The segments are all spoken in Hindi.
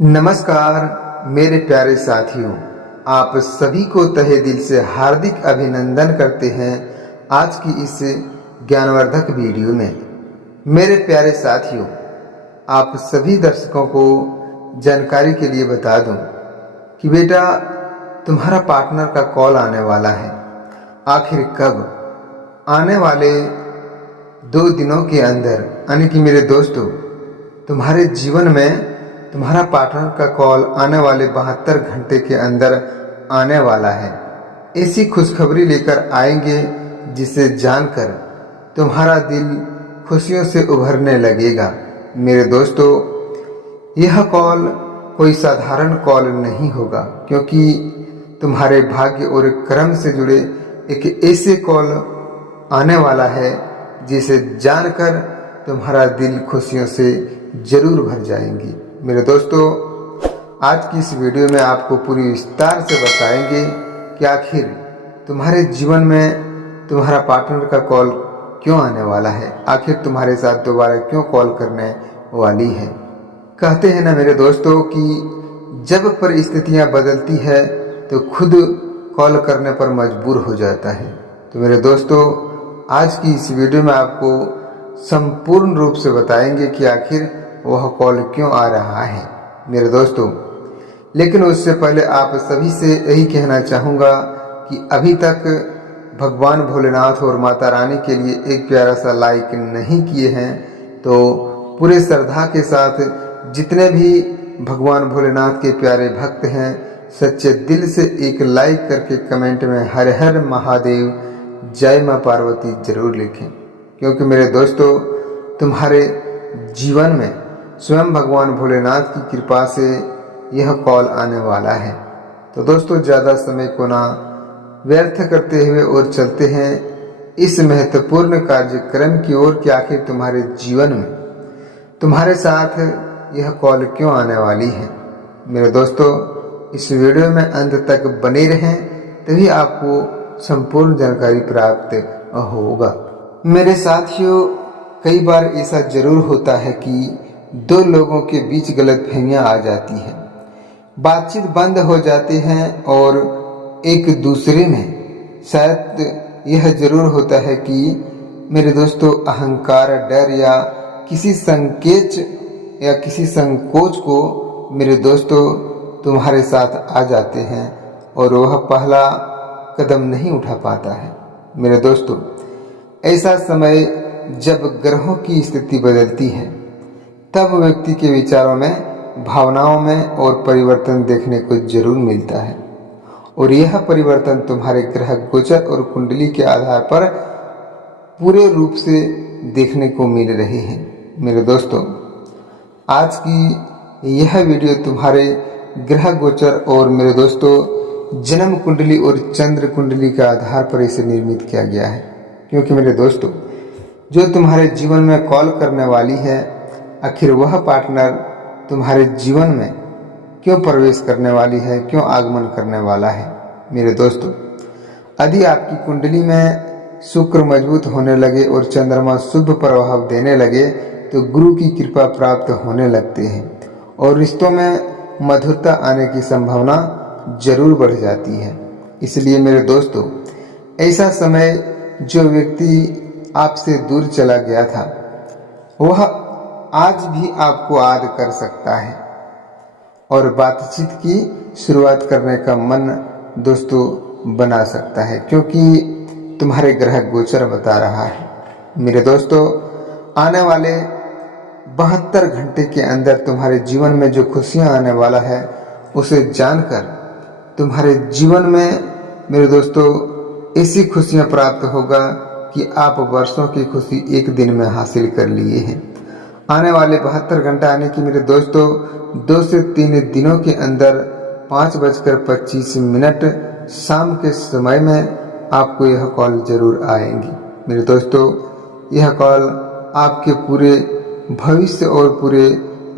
नमस्कार मेरे प्यारे साथियों, आप सभी को तहे दिल से हार्दिक अभिनंदन करते हैं आज की इस ज्ञानवर्धक वीडियो में। मेरे प्यारे साथियों, आप सभी दर्शकों को जानकारी के लिए बता दूं कि बेटा तुम्हारा पार्टनर का कॉल आने वाला है। आखिर कब? आने वाले 2 दिनों के अंदर, यानी कि मेरे दोस्तों, तुम्हारे जीवन में तुम्हारा पार्टनर का कॉल आने वाले 72 घंटे के अंदर आने वाला है। ऐसी खुशखबरी लेकर आएंगे जिसे जानकर तुम्हारा दिल खुशियों से उभरने लगेगा। मेरे दोस्तों, यह कॉल कोई साधारण कॉल नहीं होगा, क्योंकि तुम्हारे भाग्य और कर्म से जुड़े एक ऐसे कॉल आने वाला है जिसे जानकर तुम्हारा दिल खुशियों से जरूर भर जाएंगी। मेरे दोस्तों, आज की इस वीडियो में आपको पूरी विस्तार से बताएंगे कि आखिर तुम्हारे जीवन में तुम्हारा पार्टनर का कॉल क्यों आने वाला है, आखिर तुम्हारे साथ दोबारा क्यों कॉल करने वाली है। कहते हैं ना मेरे दोस्तों कि जब परिस्थितियां बदलती है तो खुद कॉल करने पर मजबूर हो जाता है। तो मेरे दोस्तों, आज की इस वीडियो में आपको संपूर्ण रूप से बताएंगे कि आखिर वह कॉल क्यों आ रहा है मेरे दोस्तों। लेकिन उससे पहले आप सभी से यही कहना चाहूँगा कि अभी तक भगवान भोलेनाथ और माता रानी के लिए एक प्यारा सा लाइक नहीं किए हैं, तो पूरे श्रद्धा के साथ जितने भी भगवान भोलेनाथ के प्यारे भक्त हैं, सच्चे दिल से एक लाइक करके कमेंट में हर हर महादेव, जय माँ पार्वती जरूर लिखें। क्योंकि मेरे दोस्तों, तुम्हारे जीवन में स्वयं भगवान भोलेनाथ की कृपा से यह कॉल आने वाला है। तो दोस्तों, ज़्यादा समय को ना व्यर्थ करते हुए और चलते हैं इस महत्वपूर्ण कार्यक्रम की ओर कि आखिर तुम्हारे जीवन में तुम्हारे साथ यह कॉल क्यों आने वाली है। मेरे दोस्तों, इस वीडियो में अंत तक बने रहें, तभी आपको संपूर्ण जानकारी प्राप्त होगा। मेरे साथियों, कई बार ऐसा जरूर होता है कि 2 लोगों के बीच गलतफहमियां आ जाती हैं, बातचीत बंद हो जाती हैं और एक दूसरे में शायद यह जरूर होता है कि मेरे दोस्तों, अहंकार, डर या किसी संकोच को मेरे दोस्तों तुम्हारे साथ आ जाते हैं और वह पहला कदम नहीं उठा पाता है। मेरे दोस्तों, ऐसा समय जब ग्रहों की स्थिति बदलती है, तब व्यक्ति के विचारों में, भावनाओं में और परिवर्तन देखने को जरूर मिलता है। और यह परिवर्तन तुम्हारे ग्रह गोचर और कुंडली के आधार पर पूरे रूप से देखने को मिल रहे हैं। मेरे दोस्तों, आज की यह वीडियो तुम्हारे ग्रह गोचर और मेरे दोस्तों जन्म कुंडली और चंद्र कुंडली के आधार पर इसे निर्मित किया गया है। क्योंकि मेरे दोस्तों, जो तुम्हारे जीवन में कॉल करने वाली है, आखिर वह पार्टनर तुम्हारे जीवन में क्यों प्रवेश करने वाली है, क्यों आगमन करने वाला है। मेरे दोस्तों, यदि आपकी कुंडली में शुक्र मजबूत होने लगे और चंद्रमा शुभ प्रभाव देने लगे तो गुरु की कृपा प्राप्त होने लगते हैं और रिश्तों में मधुरता आने की संभावना जरूर बढ़ जाती है। इसलिए मेरे दोस्तों, ऐसा समय जो व्यक्ति आपसे दूर चला गया था, वह आज भी आपको याद कर सकता है और बातचीत की शुरुआत करने का मन दोस्तों बना सकता है, क्योंकि तुम्हारे ग्रह गोचर बता रहा है। मेरे दोस्तों, आने वाले 72 घंटे के अंदर तुम्हारे जीवन में जो खुशियां आने वाला है, उसे जानकर तुम्हारे जीवन में मेरे दोस्तों ऐसी खुशियां प्राप्त होगा कि आप वर्षों की खुशी एक दिन में हासिल कर लिए हैं। आने वाले 72 घंटा यानी कि मेरे दोस्तों 2 से 3 दिनों के अंदर 5:25 शाम के समय में आपको यह कॉल जरूर आएंगी। मेरे दोस्तों, यह कॉल आपके पूरे भविष्य और पूरे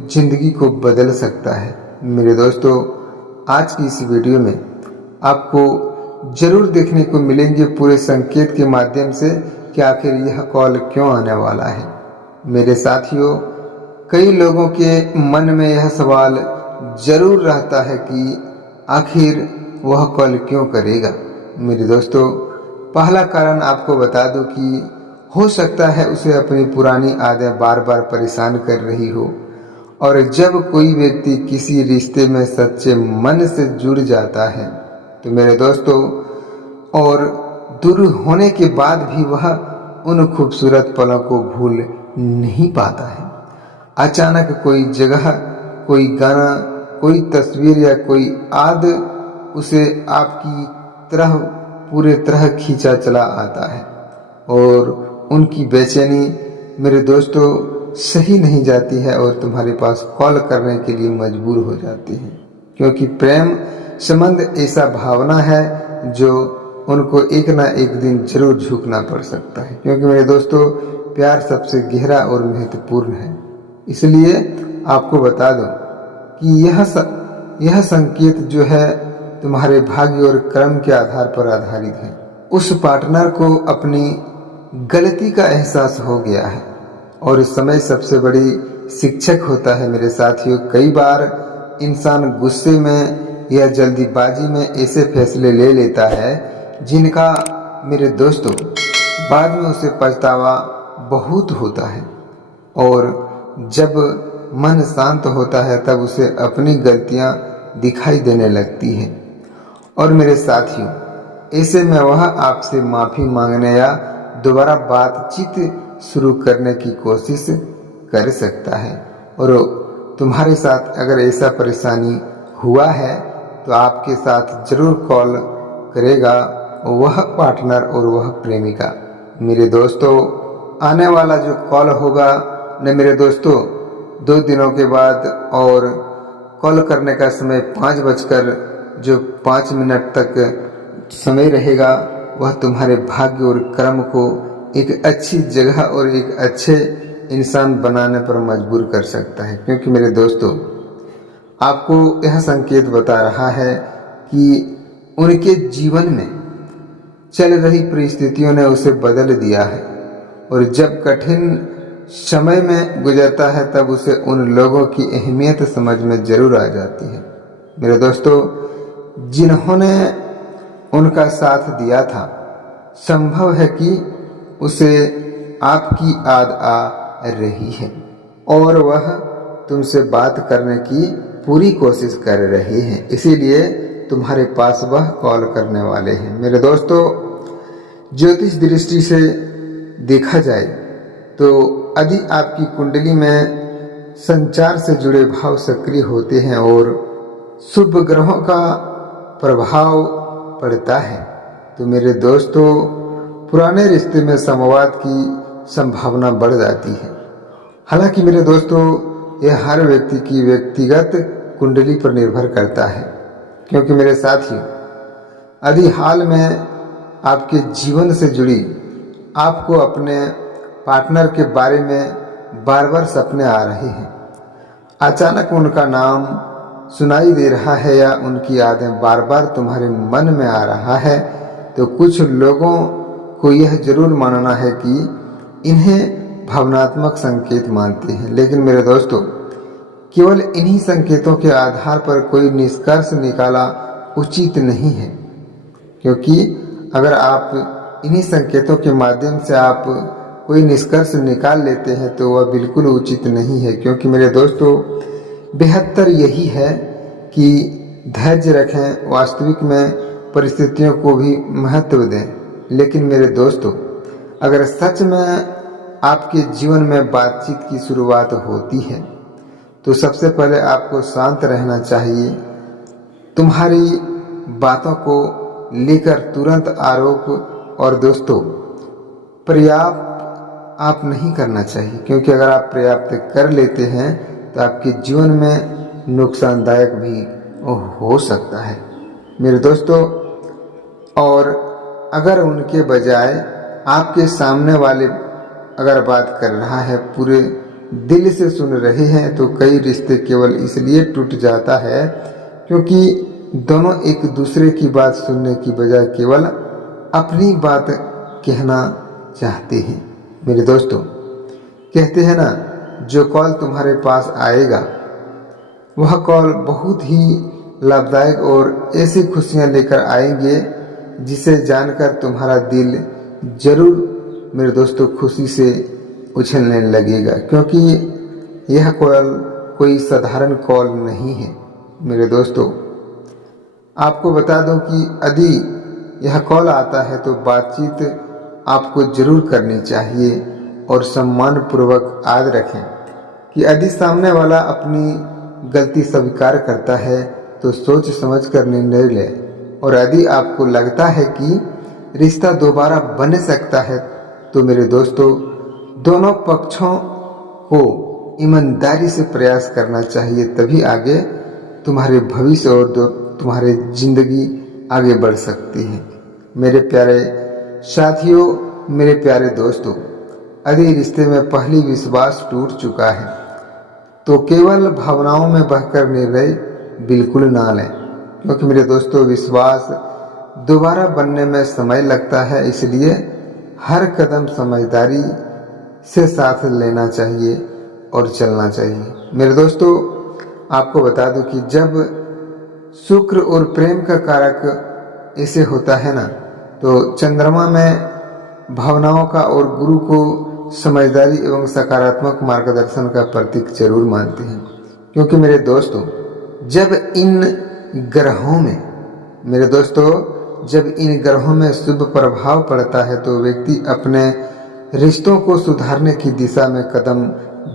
जिंदगी को बदल सकता है। मेरे दोस्तों, आज की इस वीडियो में आपको जरूर देखने को मिलेंगे पूरे संकेत के माध्यम से कि आखिर यह कॉल क्यों आने वाला है। मेरे साथियों, कई लोगों के मन में यह सवाल जरूर रहता है कि आखिर वह कॉल क्यों करेगा। मेरे दोस्तों, पहला कारण आपको बता दूं कि हो सकता है उसे अपनी पुरानी आदतें बार बार परेशान कर रही हो, और जब कोई व्यक्ति किसी रिश्ते में सच्चे मन से जुड़ जाता है तो मेरे दोस्तों, और दूर होने के बाद भी वह उन खूबसूरत पलों को भूल नहीं पाता है। अचानक कोई जगह, कोई गाना, कोई तस्वीर या कोई याद उसे आपकी तरह पूरे तरह खींचा चला आता है, और उनकी बेचैनी मेरे दोस्तों सही नहीं जाती है और तुम्हारे पास कॉल करने के लिए मजबूर हो जाती है। क्योंकि प्रेम संबंध ऐसा भावना है जो उनको एक ना एक दिन जरूर झुकना पड़ सकता है। क्योंकि मेरे दोस्तों, प्यार सबसे गहरा और महत्वपूर्ण है। इसलिए आपको बता दो कि यह संकेत जो है तुम्हारे भाग्य और कर्म के आधार पर आधारित है। उस पार्टनर को अपनी गलती का एहसास हो गया है, और समय सबसे बड़ी शिक्षक होता है मेरे साथियों। कई बार इंसान गुस्से में या जल्दीबाजी में ऐसे फैसले ले लेता है जिनका मेरे दोस्तों बाद में उसे पछतावा बहुत होता है, और जब मन शांत होता है तब उसे अपनी गलतियां दिखाई देने लगती हैं। और मेरे साथियों, ऐसे में वह आपसे माफ़ी मांगने या दोबारा बातचीत शुरू करने की कोशिश कर सकता है। और तुम्हारे साथ अगर ऐसा परेशानी हुआ है तो आपके साथ जरूर कॉल करेगा वह पार्टनर और वह प्रेमिका। मेरे दोस्तों, आने वाला जो कॉल होगा न मेरे दोस्तों 2 दिनों के बाद, और कॉल करने का समय 5:05 तक समय रहेगा, वह तुम्हारे भाग्य और कर्म को एक अच्छी जगह और एक अच्छे इंसान बनाने पर मजबूर कर सकता है। क्योंकि मेरे दोस्तों, आपको यह संकेत बता रहा है कि उनके जीवन में चल रही परिस्थितियों ने उसे बदल दिया है, और जब कठिन समय में गुजरता है तब उसे उन लोगों की अहमियत समझ में जरूर आ जाती है। मेरे दोस्तों, जिन्होंने उनका साथ दिया था, संभव है कि उसे आपकी याद आ रही है और वह तुमसे बात करने की पूरी कोशिश कर रहे हैं, इसीलिए तुम्हारे पास वह कॉल करने वाले हैं। मेरे दोस्तों, ज्योतिष दृष्टि से देखा जाए तो यदि आपकी कुंडली में संचार से जुड़े भाव सक्रिय होते हैं और शुभ ग्रहों का प्रभाव पड़ता है तो मेरे दोस्तों, पुराने रिश्ते में संवाद की संभावना बढ़ जाती है। हालांकि मेरे दोस्तों, यह हर व्यक्ति की व्यक्तिगत कुंडली पर निर्भर करता है। क्योंकि मेरे साथियों, यदि हाल में आपके जीवन से जुड़ी आपको अपने पार्टनर के बारे में बार बार सपने आ रहे हैं, अचानक उनका नाम सुनाई दे रहा है या उनकी यादें बार बार तुम्हारे मन में आ रहा है, तो कुछ लोगों को यह जरूर मानना है कि इन्हें भावनात्मक संकेत मानते हैं। लेकिन मेरे दोस्तों, केवल इन्हीं संकेतों के आधार पर कोई निष्कर्ष निकाला उचित नहीं है। क्योंकि अगर आप इन्हीं संकेतों के माध्यम से आप कोई निष्कर्ष निकाल लेते हैं तो वह बिल्कुल उचित नहीं है। क्योंकि मेरे दोस्तों, बेहतर यही है कि धैर्य रखें, वास्तविक में परिस्थितियों को भी महत्व दें। लेकिन मेरे दोस्तों, अगर सच में आपके जीवन में बातचीत की शुरुआत होती है तो सबसे पहले आपको शांत रहना चाहिए। तुम्हारी बातों को लेकर तुरंत आरोप और दोस्तों पर्याप्त आप नहीं करना चाहिए। क्योंकि अगर आप पर्याप्त कर लेते हैं तो आपके जीवन में नुकसानदायक भी हो सकता है मेरे दोस्तों। और अगर उनके बजाय आपके सामने वाले अगर बात कर रहा है, पूरे दिल से सुन रहे हैं, तो कई रिश्ते केवल इसलिए टूट जाता है क्योंकि दोनों एक दूसरे की बात सुनने की बजाय केवल अपनी बात कहना चाहते हैं। मेरे दोस्तों, कहते हैं ना, जो कॉल तुम्हारे पास आएगा वह कॉल बहुत ही लाभदायक और ऐसी खुशियां लेकर आएंगे जिसे जानकर तुम्हारा दिल जरूर मेरे दोस्तों खुशी से उछलने लगेगा, क्योंकि यह कॉल कोई साधारण कॉल नहीं है। मेरे दोस्तों, आपको बता दूं कि यदि यह कॉल आता है तो बातचीत आपको जरूर करनी चाहिए और सम्मान पूर्वक याद रखें कि यदि सामने वाला अपनी गलती स्वीकार करता है तो सोच समझ कर निर्णय ले, और यदि आपको लगता है कि रिश्ता दोबारा बन सकता है तो मेरे दोस्तों दोनों पक्षों को ईमानदारी से प्रयास करना चाहिए, तभी आगे तुम्हारे भविष्य और तुम्हारी जिंदगी आगे बढ़ सकती है। मेरे प्यारे साथियों, मेरे प्यारे दोस्तों, यदि रिश्ते में पहली विश्वास टूट चुका है तो केवल भावनाओं में बहकर निर्णय बिल्कुल ना लें, क्योंकि मेरे दोस्तों विश्वास दोबारा बनने में समय लगता है। इसलिए हर कदम समझदारी से साथ लेना चाहिए और चलना चाहिए। मेरे दोस्तों, आपको बता दूं कि जब शुक्र और प्रेम का कारक ऐसे होता है ना, तो चंद्रमा में भावनाओं का और गुरु को समझदारी एवं सकारात्मक मार्गदर्शन का प्रतीक जरूर मानते हैं। क्योंकि मेरे दोस्तों जब इन ग्रहों में शुभ प्रभाव पड़ता है तो व्यक्ति अपने रिश्तों को सुधारने की दिशा में कदम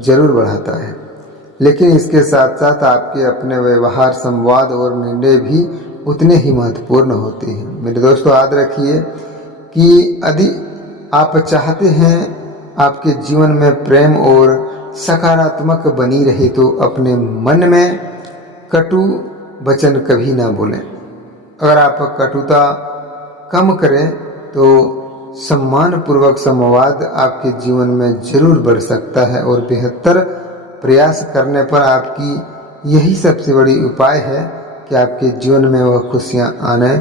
जरूर बढ़ाता है, लेकिन इसके साथ साथ आपके अपने व्यवहार, संवाद और निर्णय भी उतने ही महत्वपूर्ण होते हैं। मेरे दोस्तों, याद रखिए कि यदि आप चाहते हैं आपके जीवन में प्रेम और सकारात्मक बनी रहे तो अपने मन में कटु वचन कभी ना बोलें। अगर आप कटुता कम करें तो सम्मान पूर्वक संवाद आपके जीवन में जरूर बढ़ सकता है, और बेहतर प्रयास करने पर आपकी यही सबसे बड़ी उपाय है कि आपके जीवन में वह खुशियां आने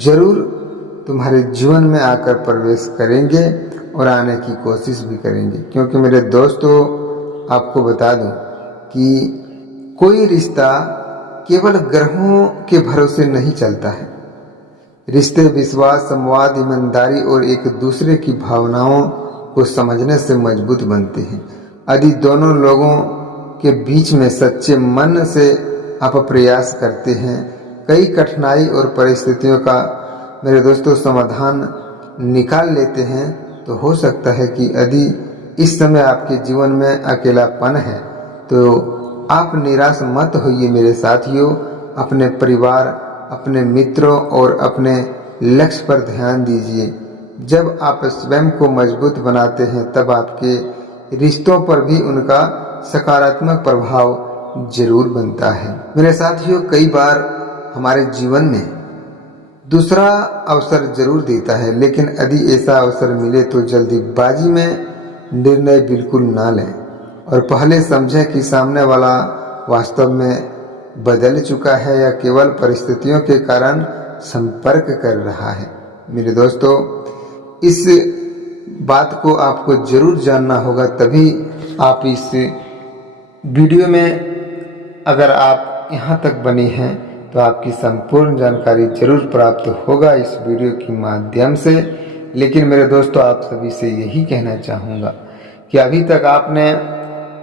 जरूर तुम्हारे जीवन में आकर प्रवेश करेंगे और आने की कोशिश भी करेंगे। क्योंकि मेरे दोस्तों, आपको बता दूं कि कोई रिश्ता केवल ग्रहों के भरोसे नहीं चलता है। रिश्ते विश्वास, संवाद, ईमानदारी और एक दूसरे की भावनाओं को समझने से मजबूत बनते हैं। यदि दोनों लोगों के बीच में सच्चे मन से आप प्रयास करते हैं, कई कठिनाई और परिस्थितियों का मेरे दोस्तों समाधान निकाल लेते हैं, तो हो सकता है कि यदि इस समय आपके जीवन में अकेलापन है तो आप निराश मत होइए मेरे साथियों। अपने परिवार, अपने मित्रों और अपने लक्ष्य पर ध्यान दीजिए। जब आप स्वयं को मजबूत बनाते हैं तब आपके रिश्तों पर भी उनका सकारात्मक प्रभाव जरूर बनता है। मेरे साथियों, कई बार हमारे जीवन में दूसरा अवसर जरूर देता है, लेकिन यदि ऐसा अवसर मिले तो जल्दीबाजी में निर्णय बिल्कुल ना लें और पहले समझें कि सामने वाला वास्तव में बदल चुका है या केवल परिस्थितियों के कारण संपर्क कर रहा है। मेरे दोस्तों, इस बात को आपको जरूर जानना होगा, तभी आप इस वीडियो में अगर आप यहाँ तक बनी हैं तो आपकी संपूर्ण जानकारी जरूर प्राप्त होगा इस वीडियो के माध्यम से। लेकिन मेरे दोस्तों, आप सभी से यही कहना चाहूँगा कि अभी तक आपने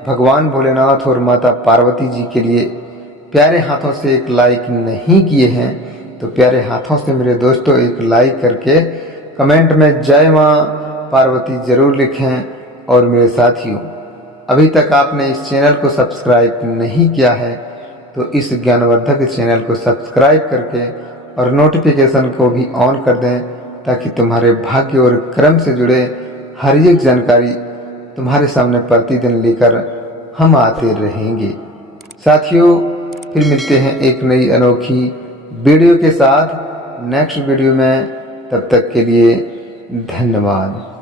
भगवान भोलेनाथ और माता पार्वती जी के लिए प्यारे हाथों से एक लाइक नहीं किए हैं तो प्यारे हाथों से मेरे दोस्तों एक लाइक करके कमेंट में जय माँ पार्वती जरूर लिखें। और मेरे साथियों, अभी तक आपने इस चैनल को सब्सक्राइब नहीं किया है तो इस ज्ञानवर्धक चैनल को सब्सक्राइब करके और नोटिफिकेशन को भी ऑन कर दें, ताकि तुम्हारे भाग्य और कर्म से जुड़े हर एक जानकारी तुम्हारे सामने प्रतिदिन लेकर हम आते रहेंगे। साथियों, फिर मिलते हैं एक नई अनोखी वीडियो के साथ नेक्स्ट वीडियो में। तब तक के लिए धन्यवाद।